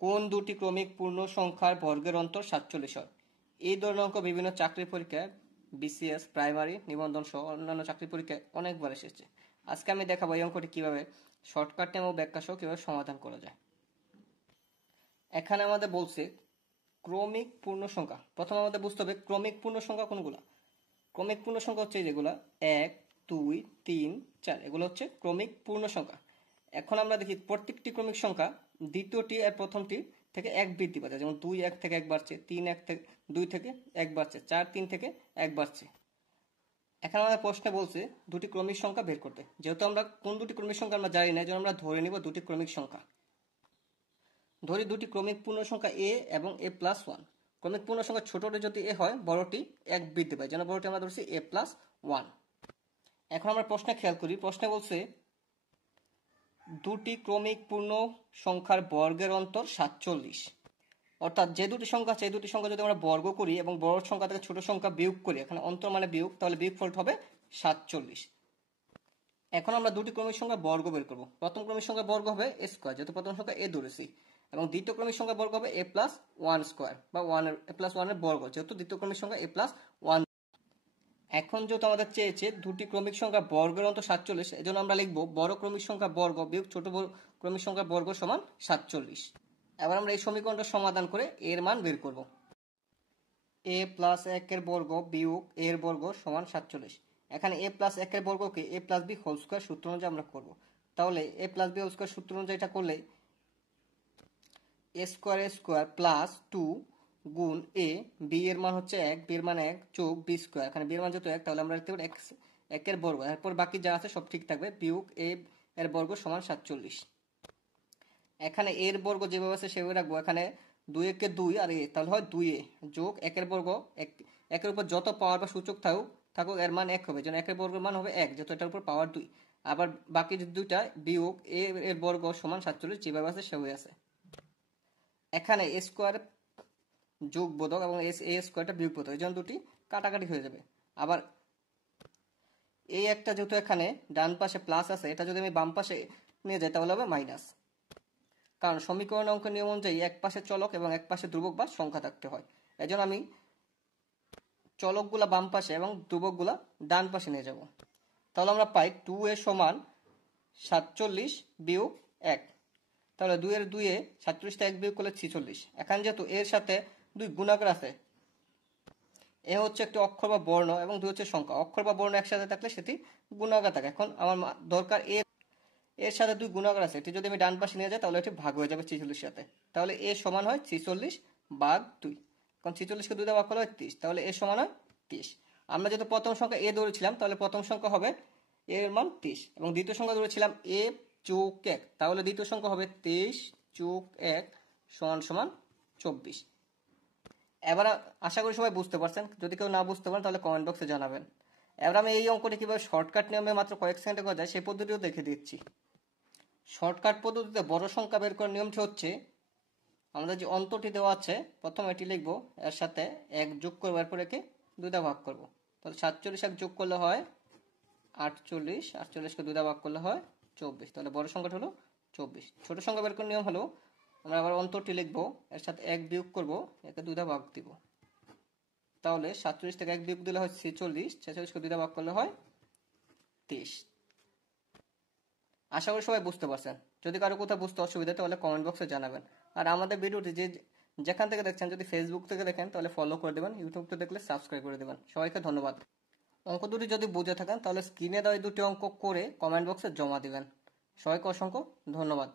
কোন দুটি ক্রমিক পূর্ণ সংখ্যার বর্গের অন্তর 47 হয়? এই ধরনের অঙ্ক বিভিন্ন চাকরির পরীক্ষায়, বিসিএস, প্রাইমারি, নিবন্ধন সহ অন্যান্য চাকরির পরীক্ষায় অনেকবার এসেছে। আজকে আমি দেখাবো এই অঙ্কটি কিভাবে শর্টকাট এবং ব্যাখ্যা সহ কিভাবে সমাধান করা যায়। এখানে আমাদের বলছে ক্রমিক পূর্ণ সংখ্যা। প্রথমে আমাদের বুঝতে হবে ক্রমিক পূর্ণ সংখ্যা কোনগুলা। ক্রমিক পূর্ণ সংখ্যা হচ্ছে যেগুলা 1, 2, 3, 4, এগুলো হচ্ছে ক্রমিক পূর্ণ সংখ্যা। এখন আমরা দেখি প্রত্যেকটি ক্রমিক সংখ্যা দ্বিতীয়টি আর প্রথমটি থেকে 1 বৃদ্ধি পাচ্ছে। যেমন 2 1 থেকে 1 বাড়ছে, 3 1 থেকে 2 থেকে 1 বাড়ছে, 4 3 থেকে 1 বাড়ছে। এখন আমাদের প্রশ্নে বলছে দুটি ক্রমিক সংখ্যা বের করতে। যেহেতু আমরা কোন দুটি ক্রমিক সংখ্যা আমরা জানি না, এজন্য আমরা ধরে নিব দুটি ক্রমিক সংখ্যা। ধরি দুটি ক্রমিক পূর্ণ সংখ্যা a এবং a+1। ক্রমিক পূর্ণ সংখ্যা ছোটটি যদি a হয়, বড়টি 1 বৃদ্ধি পায়, যেন বড়টি আমরা ধরছি a+1। এখন আমরা প্রশ্নে খেয়াল করি, প্রশ্নে বলছে দুটি ক্রমিক পূর্ণ সংখ্যার বর্গের অন্তর 47। অর্থাৎ যে দুটি সংখ্যা আছে এই দুটি সংখ্যা যদি আমরা বর্গ করি এবং বড় সংখ্যা থেকে ছোট সংখ্যা বিয়োগ করি, এখানে অন্তর মানে বিয়োগ, তাহলে বিয়োগফল হবে 47। এখন আমরা দুটি ক্রমিক সংখ্যা বর্গ বের করব। প্রথম ক্রমিক সংখ্যা বর্গ হবে a স্কয়ার, যেহেতু প্রথম সংখ্যা a ধরেছি, এবং দ্বিতীয় ক্রমিক সংখ্যা বর্গ হবে a+1 স্কয়ার বা a+1 এর বর্গ, যেহেতু দ্বিতীয় ক্রমিক সংখ্যা a+1। এখন যেহেতু আমাদের চেয়েছে দুটি ক্রমিক সংখ্যা বর্গের অন্তর 47, এজন্য আমরা লিখব বড় ক্রমিক সংখ্যা বর্গ বিয়োগ ছোট ক্রমিক সংখ্যা বর্গ সমান 47। এবার আমরা এই সমীকরণটা সমাধান করে এর মান বের করব। a+1 এর বর্গ বিয়োগ a এর বর্গ সমান 47। এখানে a+1 এর বর্গকে a+b হোল স্কয়ার সূত্র অনুযায়ী আমরা করব। তাহলে a+b হোল স্কয়ার সূত্র অনুযায়ী এটা করলে a স্কয়ার প্লাস 2 গুণ a, b এর মান হচ্ছে 1, b এর মান 1 যোগ b স্কয়ার। এখানে b এর মান যেহেতু 1, তাহলে আমরা লিখতে পারি 1 এর বর্গ, এরপর বাকি যা আছে সব ঠিক থাকবে, বিয়োগ a এর বর্গ সমান 47। এখানে a এর বর্গ যেভাবে আছে সেভাবে রাখবো। এখানে 2 1 2 আর a, তাহলে হয় 2a যোগ 1 এর বর্গ, 1 এর উপর যত পাওয়ার বা সূচক থাকুক এর মান 1 হবে, যেন 1 এর বর্গের মান হবে 1, যেহেতু এটার উপর পাওয়ার 2। আবার বাকি দুইটা বিয়োগ a এর বর্গ সমান 47, যেভাবে আছে সেভাবে আছে। এখানে a স্কয়ার যোগ বোধক এবং a স্কয়ারটা বিয়োগ বোধক, এই জন্য দুটি কাটাকাটি হয়ে যাবে। আবার এই একটা যেহেতু এখানে ডান পাশে প্লাস আছে, এটা যদি আমি বাম পাশে নিয়ে যাই তাহলে হবে মাইনাস, কারণ সমীকরণ অঙ্ক নিয়ম অনুযায়ী এক পাশে চলক এবং এক পাশে ধ্রুবক বা সংখ্যা থাকতে হয়। এই জন্য আমি চলকগুলা বাম পাশে এবং ধ্রুবকগুলা ডান পাশে নিয়ে যাব। তাহলে আমরা পাই 2a সমান 47 বিয়োগ 1। তাহলে 2 এর 2 এ 47 টা 1 বিয়োগ করলে 46। এখন যেহেতু এর সাথে 2 গুণাকার আছে, এ হচ্ছে একটি অক্ষর বা বর্ণ এবং 2 হচ্ছে সংখ্যা। অক্ষর বা বর্ণ একসাথে থাকলে সেটি গুণাকার থাকে। এখন আমার দরকার এর সাথে 2 গুণাকার আছে, এটি যদি আমি ডান পাশে নিয়ে যাই তাহলে এটি ভাগ হয়ে যাবে 46 সাথে। তাহলে a সমান হয় 46 ভাগ 2। এখন 46 কে 2 দিয়ে ভাগ করলে হয় 30, তাহলে a সমান হয় 30। আমরা যেহেতু প্রথম সংখ্যা a ধরেছিলাম, তাহলে প্রথম সংখ্যা হবে a এর মান 30, এবং দ্বিতীয় সংখ্যা ধরেছিলাম a যোগ 1, তাহলে দ্বিতীয় সংখ্যা হবে 23 যোগ 1 সমান সমান 24। এবার আশা করি সবাই বুঝতে পারছেন। যদি কেউ না বুঝতে পারেন তাহলে কমেন্ট বক্সে জানাবেন। এবার আমি এই অঙ্কটি কিভাবে শর্টকাট নিয়মে মাত্র কয়েক সেকেন্ডে করা যায় সেই পদ্ধতিও দেখে দিচ্ছি। শর্টকাট পদ্ধতিতে বড় সংখ্যা বের করার নিয়মটি হচ্ছে, আমাদের যে অন্তরটি দেওয়া আছে প্রথমে এটি লিখবো, এর সাথে 1 যোগ করবো, এরপর একে 2 দিয়ে ভাগ করবো। তাহলে 47 1 যোগ করলে হয় 48, 48 কে 2 দিয়ে ভাগ করলে হয় 24। তাহলে বড় সংখ্যাটা হলো 24। ছোট সংখ্যা বের করার নিয়ম হলো, আমরা আবার অন্তরটি লিখবো, এর সাথে 1 বিয়োগ করবো, একে 2 দিয়ে ভাগ দিব। তাহলে 47 থেকে 1 বিয়োগ দিলে হয় 46, 46 কে 2 দিয়ে ভাগ করলে হয় 23। আশা করি সবাই বুঝতে পারছেন। যদি কারো কোথাও বুঝতে অসুবিধা তাহলে কমেন্ট বক্সে জানাবেন। আর আমাদের ভিডিওটি যেখান থেকে দেখছেন, যদি ফেসবুক থেকে দেখেন তাহলে ফলো করে দেবেন, ইউটিউব থেকে দেখলে সাবস্ক্রাইব করে দেবেন। সবাইকে ধন্যবাদ। অঙ্ক দুটি যদি বুঝে থাকেন তাহলে স্ক্রিনে দেওয়া এই দুটি অঙ্ক করে কমেন্ট বক্সে জমা দিবেন। সবাইকে অসংখ্য ধন্যবাদ।